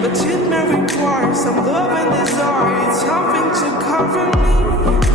but it may require some love and desire. It's something to cover me.